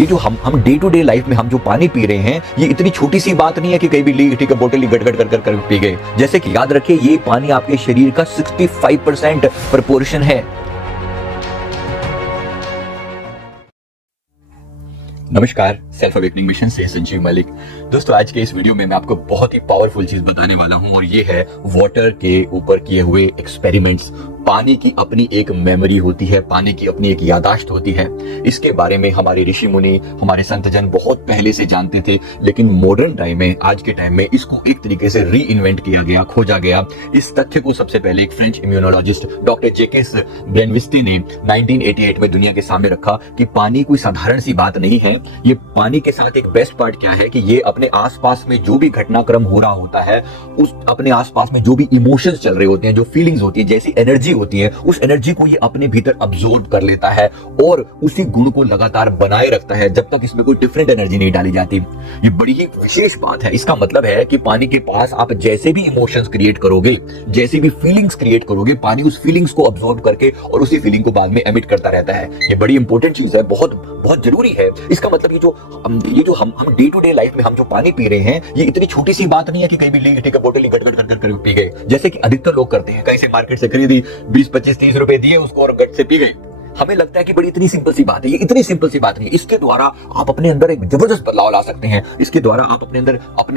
ये जो हम डे टू डे लाइफ में हम जो पानी पी रहे हैं, ये इतनी छोटी सी बात नहीं है कि कहीं भी ली ठीक है बोतल गट गट कर कर पी गए। जैसे कि याद रखिए, ये पानी आपके शरीर का 65% प्रपोर्शन है। नमस्कार, सेल्फ अवेकनिंग मिशन से संजीव मलिक। दोस्तों, आज के इस वीडियो में मैं आपको बहुत ही पावरफुल चीज बताने वाला हूं और ये है वाटर के ऊपर किए हुए एक्सपेरिमेंट्स। पानी की अपनी एक मेमोरी होती है, पानी की अपनी एक यादाश्त होती है। इसके बारे में हमारे ऋषि मुनि, हमारे संत जन बहुत पहले से जानते थे, लेकिन मॉडर्न टाइम में, आज के टाइम में इसको एक तरीके से री इन्वेंट किया गया, खोजा गया। इस तथ्य को सबसे पहले एक फ्रेंच इम्यूनोलॉजिस्ट डॉक्टर जैकेस बेनविस्ते ने 1988 में दुनिया के सामने रखा कि पानी कोई साधारण सी बात नहीं है। ये पानी के साथ एक बेस्ट पार्ट क्या है कि ये अपने आसपास में जो भी घटनाक्रम हो रहा होता है, उस अपने आसपास में जो भी इमोशंस चल रहे होते हैं, जो फीलिंग्स होती है, जैसी एनर्जी होती है, उस एनर्जी को ये अपने भीतर अब्सॉर्ब कर लेता है और उसी गुण को लगातार बनाए रखता है जब तक इसमें कोई डिफरेंट एनर्जी नहीं डाली जाती। ये बड़ी ही विशेष बात है। इसका मतलब है कि पानी के पास आप जैसे भी इमोशंस क्रिएट करोगे, जैसे भी फीलिंग्स क्रिएट करोगे, पानी उस फीलिंग्स को अब्सॉर्ब करके और उसी फीलिंग को बाद में एमिट करता रहता है। ये बड़ी इंपॉर्टेंट चीज है, बहुत बहुत जरूरी है। इसका मतलब ये जो हम डे टू डे लाइफ में हम जो पानी पी रहे हैं, ये इतनी छोटी सी बात नहीं है कि कहीं भी ली ठीक है बोतल गट गट कर पी गए, जैसे कि अधिकतर लोग करते हैं। कहीं से मार्केट से खरीदी, 20-25-30 रुपए दिए उसको और गट से पी गई। हमें लगता है कि बड़ी इतनी सिंपल सी बात है। ये इतनी सिंपल सी बात नहीं है। इसके द्वारा आप अपने अंदर एक जबरदस्त बदलाव ला सकते हैं। इसके द्वारा आप अपने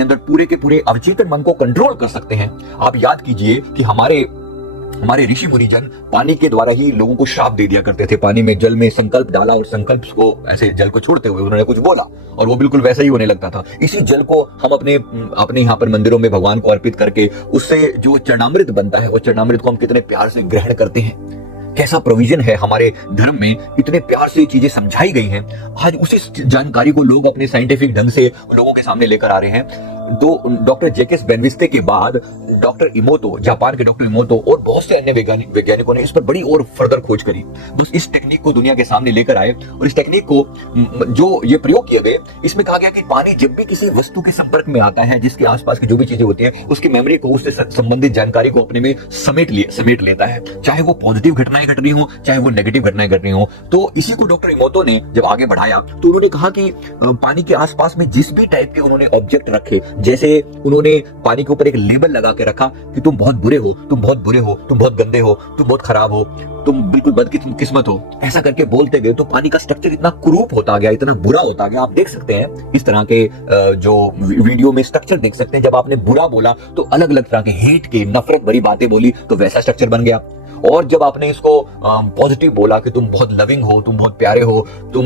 अंदर पूरे के पूरे अवचेतन मन को कंट्रोल कर सकते हैं। आप याद कीजिए कि हमारे ऋषि मुनि जन पानी के द्वारा ही लोगों को श्राप दे दिया करते थे। पानी में, जल में संकल्प डाला और संकल्प को ऐसे जल को छोड़ते हुए उन्होंने कुछ बोला और वो बिल्कुल वैसा ही होने लगता था। इसी जल को हम अपने यहाँ पर मंदिरों में भगवान को अर्पित करके उससे जो चरणामृत बनता है, वो चरणामृत को हम कितने प्यार से ग्रहण करते हैं। कैसा प्रोविजन है हमारे धर्म में, इतने प्यार से चीजें समझाई गई हैं। आज उसी जानकारी को लोग अपने साइंटिफिक ढंग से लोगों के सामने लेकर आ रहे हैं। तो डॉक्टर जैकेस बेनविस्ते के बाद डॉक्टर इमोतो, जापान के डॉक्टर इमोतो और बहुत से अन्य वैज्ञानिकों ने इस पर बड़ी और फर्दर खोज करी। बस इस टेक्निक को दुनिया के सामने लेकर आए और इस टेक्निक को जो ये प्रयोग किए गए, इसमें कहा गया कि पानी जब भी किसी वस्तु के संपर्क में आता है, जिसके आसपास की जो भी चीजें होती है, उसकी मेमोरी को, उससे संबंधित जानकारी को अपने में समेट लेता है। चाहे वो पॉजिटिव घटनाएं घट रही हो, चाहे वो नेगेटिव घटनाएं घट रही हो। तो इसी को डॉक्टर इमोतो ने जब आगे बढ़ाया तो उन्होंने कहा कि पानी के आसपास में जिस भी टाइप के उन्होंने ऑब्जेक्ट रखे, जैसे उन्होंने पानी के ऊपर एक लेबल लगा के रखा कि तुम बहुत बुरे हो, तुम बहुत बुरे हो, तुम बहुत गंदे हो, तुम बहुत खराब हो, तुम बिल्कुल बदकिस्मत हो, ऐसा करके बोलते गए तो पानी का स्ट्रक्चर इतना कुरूप होता गया, इतना बुरा होता गया। आप देख सकते हैं इस तरह के जो वीडियो में स्ट्रक्चर देख सकते हैं। जब आपने बुरा बोला तो अलग अलग तरह के हेट के, नफरत भरी बातें बोली तो वैसा स्ट्रक्चर बन गया। और जब आपने इसको पॉजिटिव बोला कि तुम बहुत लविंग हो, तुम बहुत प्यारे हो, तुम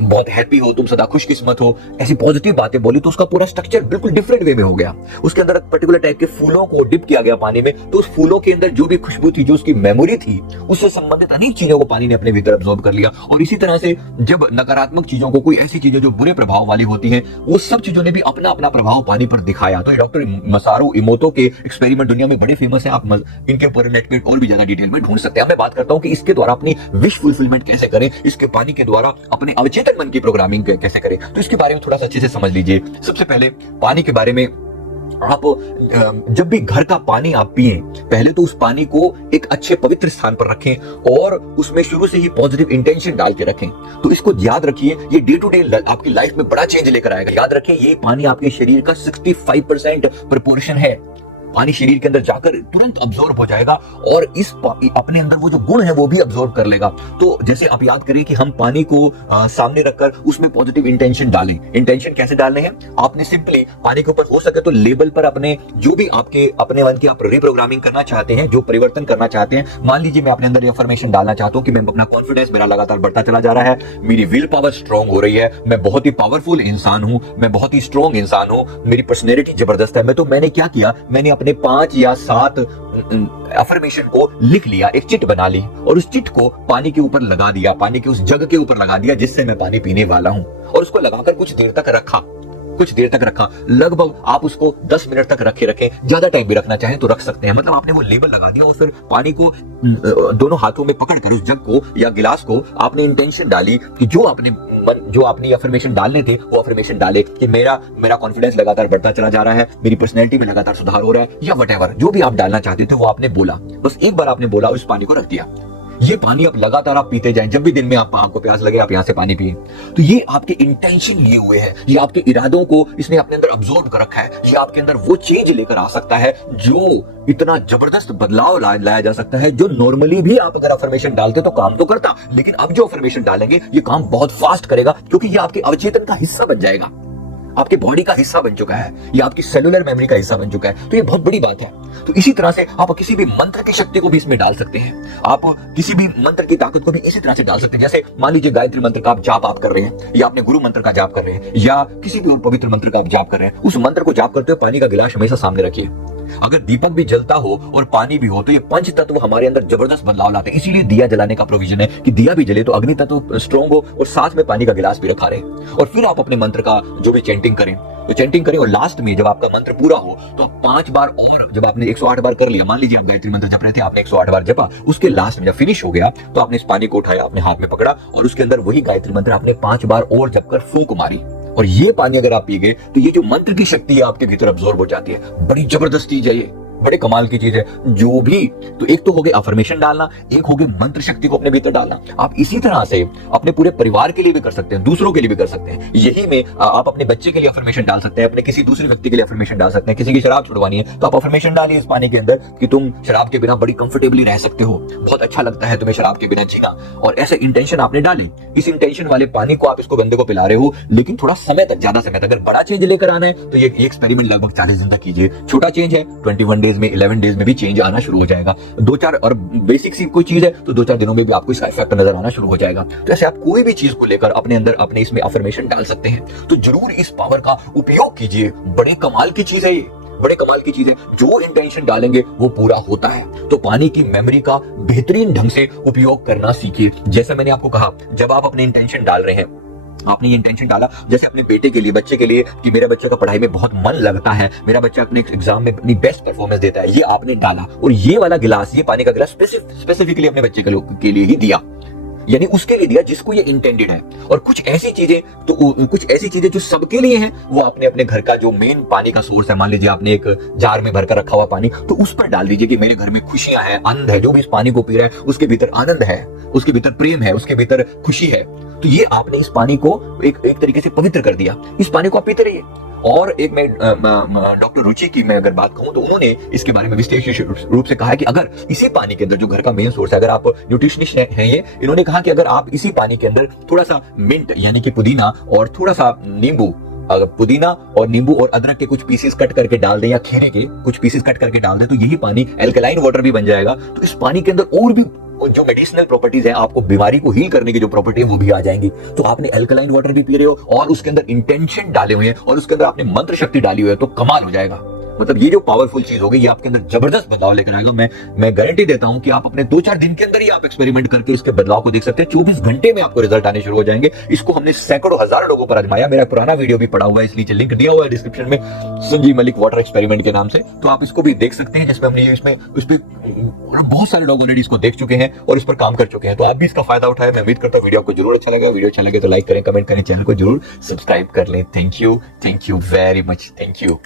बहुत हैप्पी हो, तुम सदा खुशकिस्मत हो, ऐसी पॉजिटिव बातें बोली तो उसका पूरा स्ट्रक्चर बिल्कुल डिफरेंट वे में हो गया। उसके अंदर पर्टिकुलर टाइप के फूलों को डिप किया गया पानी में, तो उस फूलों के अंदर जो भी खुशबू थी, जो उसकी मेमोरी थी, उससे संबंधित अनेक चीजों को पानी ने अपने भीतर अब्सॉर्ब कर लिया। और इसी तरह से जब नकारात्मक चीजों को, कोई ऐसी चीजें जो बुरे प्रभाव वाली होती हैं, वो सब चीजों ने भी अपना अपना प्रभाव पानी पर दिखाया। तो डॉक्टर मसारू इमोतो के एक्सपेरिमेंट दुनिया में बड़े फेमस है। आप इनके ऊपर नेट पे और भी ज्यादा डिटेल में ढूंढ सकते हैं। मैं बात करता हूं कि इसके द्वारा अपनी विश फुलफिलमेंट कैसे करें, इसके पानी के द्वारा अपने अवचेतन मन की प्रोग्रामिंग कैसे करें। तो इसके बारे में थोड़ा सा अच्छे से समझ लीजिए। सबसे पहले पानी के बारे में, आप जब भी घर का पानी आप पिए, पहले तो उस पानी को एक अच्छे पवित्र स्थान पर रखें और उसमें शुरू से ही पॉजिटिव इंटेंशन डाल के रखें। तो इसको याद रखिए, ये डे टू डे आपकी लाइफ में बड़ा चेंज लेकर आएगा। याद रखिए, ये पानी आपके शरीर का 65% प्रपोर्शन है। पानी शरीर के अंदर जाकर तुरंत अब्सॉर्ब हो जाएगा और इस अपने अंदर वो जो गुण है वो भी अब्सॉर्ब कर लेगा। तो जैसे आप याद करें कि हम पानी को सामने रखकर उसमें पॉजिटिव इंटेंशन डालें। इंटेंशन कैसे डालने हैं? आपने सिंपली पानी के ऊपर हो सके तो लेबल पर अपने जो भी आपके अपने मन की आप रिप्रोग्रामिंग करना चाहते हैं, जो परिवर्तन करना चाहते हैं, मान लीजिए मैं अपने अंदर अफर्मेशन डालना चाहता हूं कि मैं अपना कॉन्फिडेंस मेरा लगातार बढ़ता चला जा रहा है, मेरी विल पावर स्ट्रांग हो रही है, मैं बहुत ही पावरफुल इंसान हूं, मैं बहुत ही स्ट्रांग इंसान हूं, मेरी पर्सनैलिटी जबरदस्त है। मैंने क्या किया, मैंने अपने 5 या 7 अफर्मेशन को लिख लिया, एक चिट बना ली और उस चिट को पानी के ऊपर लगा दिया, पानी के उस जग के ऊपर लगा दिया जिससे मैं पानी पीने वाला हूं। और उसको लगाकर कुछ देर तक रखा, लगभग आप उसको 10 मिनट तक रखें, ज्यादा टाइम भी रखना चाहें तो रख सकते हैं। मतलब आपने वो लेबल लगा दिया और फिर पानी को दोनों हाथों में पकड़कर उस जग को या गिलास को आपने इंटेंशन डाली कि जो आपने अफर्मेशन डालने थे वो अफर्मेशन डाले कि मेरा कॉन्फिडेंस लगातार बढ़ता चला जा रहा है, मेरी पर्सनैलिटी में लगातार सुधार हो रहा है, या वट एवर जो भी आप डालना चाहते थे वो आपने बोला। बस एक बार आपने बोला, उस पानी को रख दिया। ये पानी आप लगातार आप पीते जाएं, जब भी दिन में आपको प्यास लगे आप यहां से पानी पिए। तो ये आपके इंटेंशन लिए हुए है, ये आपके इरादों को इसने अपने अंदर अब्सॉर्ब कर रखा है। ये आपके अंदर वो चेंज लेकर आ सकता है जो इतना जबरदस्त बदलाव लाया जा सकता है, जो नॉर्मली भी आप अगर अफर्मेशन डालते तो काम तो करता, लेकिन अब जो अफर्मेशन डालेंगे ये काम बहुत फास्ट करेगा, क्योंकि ये आपके अवचेतन का हिस्सा बन जाएगा, आपके बॉडी का हिस्सा बन चुका है, ये आपकी सेलुलर मेमोरी का हिस्सा बन चुका है। तो ये बहुत बड़ी बात है। तो इसी तरह से आप किसी भी मंत्र की शक्ति को भी इसमें डाल सकते हैं, आप किसी भी मंत्र की ताकत को भी इसी तरह से डाल सकते हैं। जैसे मान लीजिए गायत्री मंत्र का आप जाप आप कर रहे हैं, या आपने गुरु मंत्र का जाप कर रहे हैं, या किसी भी और पवित्र मंत्र का आप जाप कर रहे हैं, उस मंत्र को जाप करते हुए पानी का गिलास हमेशा सामने रखिए। अगर दीपक भी जलता हो और पानी भी हो तो ये पंच तत्व हमारे अंदर जबरदस्त बदलाव लाते हैं। इसीलिए दिया जलाने का प्रोविजन है कि दिया भी जले तो अग्नि तत्व स्ट्रॉन्ग हो और साथ में पानी का गिलास भी रखा रहे। और फिर आप अपने मंत्र का जो भी चैंटिंग करें तो चैंटिंग करें, और लास्ट में जब आपका मंत्र पूरा हो तो आप 5 बार, और जब आपने 108 बार कर लिया, मान लीजिए आप गायत्री मंत्र जप रहे थे, आपने 108 बार जपा, उसके लास्ट में जब फिनिश हो गया तो आपने इस पानी को उठाया, अपने हाथ में पकड़ा और उसके अंदर वही गायत्री मंत्र आपने 5 बार और जपकर फूंक मारी, और ये पानी अगर आप पी गए तो ये जो मंत्र की शक्ति है आपके भीतर अब्सॉर्ब हो जाती है। बड़ी जबरदस्त चीज है ये, बड़े कमाल की चीज है। जो भी, तो एक तो हो गए अफर्मेशन डालना, एक हो गए मंत्र शक्ति को अपने भीतर डालना। आप इसी तरह से अपने पूरे परिवार के लिए भी कर सकते हैं, दूसरों के लिए भी कर सकते हैं। यही में आप अपने बच्चे के लिए अफर्मेशन डाल सकते हैं, अपने किसी दूसरे व्यक्ति के लिए अफर्मेशन डाल सकते हैं। किसी की शराब छुड़वानी है तो आप अफर्मेशन डालिए इस पानी के अंदर कि तुम शराब के बिना बड़ी कंफर्टेबली रह सकते हो, बहुत अच्छा लगता है तुम्हें शराब के बिना जीना, और ऐसे इंटेंशन आपने डाले। इस इंटेंशन वाले पानी को आप इसको बंदे को पिला रहे हो, लेकिन थोड़ा समय तक, ज्यादा समय तक। अगर बड़ा चेंज लेकर आना है तो ये एक्सपेरिमेंट लगभग 40 दिन तक कीजिए। छोटा चेंज है 21 डेज में, 11 डेज में भी चेंज आना शुरू हो जाएगा। 2-4 और बेसिक सी कोई चीज है तो 2-4 दिनों में भी आपको इसका इफेक्ट नजर आना शुरू हो जाएगा। तो ऐसे आप कोई भी चीज को लेकर अपने अंदर अपने इसमें अफर्मेशन डाल सकते हैं। तो जरूर इस पावर का उपयोग कीजिए, बड़े कमाल की चीज है ये, बड़े कमाल की चीज है। जो इंटेंशन डालेंगे वो पूरा होता है। तो पानी की मेमोरी का बेहतरीन ढंग से उपयोग करना सीखिए। जैसे मैंने आपको कहा, जब आप अपने इंटेंशन डाल रहे हैं, आपने ये इंटेंशन डाला, जैसे अपने बेटे के लिए, बच्चे के लिए, कि मेरे बच्चे का पढ़ाई में बहुत मन लगता है, मेरा बच्चा अपने एग्जाम में अपनी बेस्ट परफॉर्मेंस देता है, ये आपने डाला, और ये वाला गिलास, ये पानी का गिलास स्पेसिफिकली अपने बच्चे के लिए ही दिया, यानी उसके लिए दिया जिसको ये इंटेंडेड है। और कुछ ऐसी चीजें जो सबके लिए हैं, वो आपने अपने घर का जो मेन पानी का सोर्स है, मान लीजिए आपने एक जार में भरकर रखा हुआ पानी, तो उस पर डाल दीजिए कि मेरे घर में खुशियां हैं, आनंद है। जो भी इस पानी को पी रहा है उसके भीतर आनंद है, उसके भीतर प्रेम है, उसके भीतर खुशी है। तो ये आपने इस पानी को एक तरीके से पवित्र कर दिया। इस पानी को आप पीते रहिए। और एक मैं डॉक्टर रुचि की मैं अगर बात कहूं तो उन्होंने इसके बारे में विशेष रूप से कहा है कि अगर इसी पानी के अंदर, जो घर का मेन सोर्स है, अगर आप न्यूट्रिशनिस्ट हैं ये, इन्होंने कहा कि अगर आप इसी पानी के अंदर थोड़ा सा मिंट यानी कि पुदीना और थोड़ा सा नींबू, अगर पुदीना और नींबू और अदरक के कुछ पीसेस कट करके डाल दें, या खीरे के कुछ पीसेस कट करके डाल दें, तो यही पानी एल्कलाइन वाटर भी बन जाएगा। तो इस पानी के अंदर और भी जो मेडिसिनल प्रॉपर्टीज है, आपको बीमारी को हील करने की जो प्रॉपर्टी है वो भी आ जाएंगी। तो आपने एल्कलाइन वाटर भी पी रहे हो और उसके अंदर इंटेंशन डाले हुए हैं और उसके अंदर आपने मंत्र शक्ति डाली हुई है, तो कमाल हो जाएगा। मतलब ये जो पावरफुल चीज होगी, ये आपके अंदर जबरदस्त बदलाव लेकर आएगा। मैं गारंटी देता हूं कि आप अपने 2-4 दिन के अंदर ही आप एक्सपेरिमेंट करके इसके बदलाव को देख सकते हैं। 24 घंटे में आपको रिजल्ट आने शुरू हो जाएंगे। इसको हमने सैकड़ों हजारों लोगों पर आजमाया। मेरा पुराना वीडियो भी पड़ा हुआ है, इसलिए लिंक दिया हुआ है डिस्क्रिप्शन में, संजीव मलिक वाटर एक्सपेरिमेंट के नाम से, तो आप इसको भी देख सकते हैं, जिसमें हमने इसमें बहुत सारे लोग ऑलरेडी इसको देख चुके हैं और इस पर काम कर चुके हैं। तो आप भी इसका फायदा उठाए। मैं उम्मीद करता हूँ वीडियो आपको जरूर अच्छा लगा। वीडियो अच्छा लगे तो लाइक करें, कमेंट करें, चैनल को जरूर सब्सक्राइब कर लें। Thank you very much, thank you.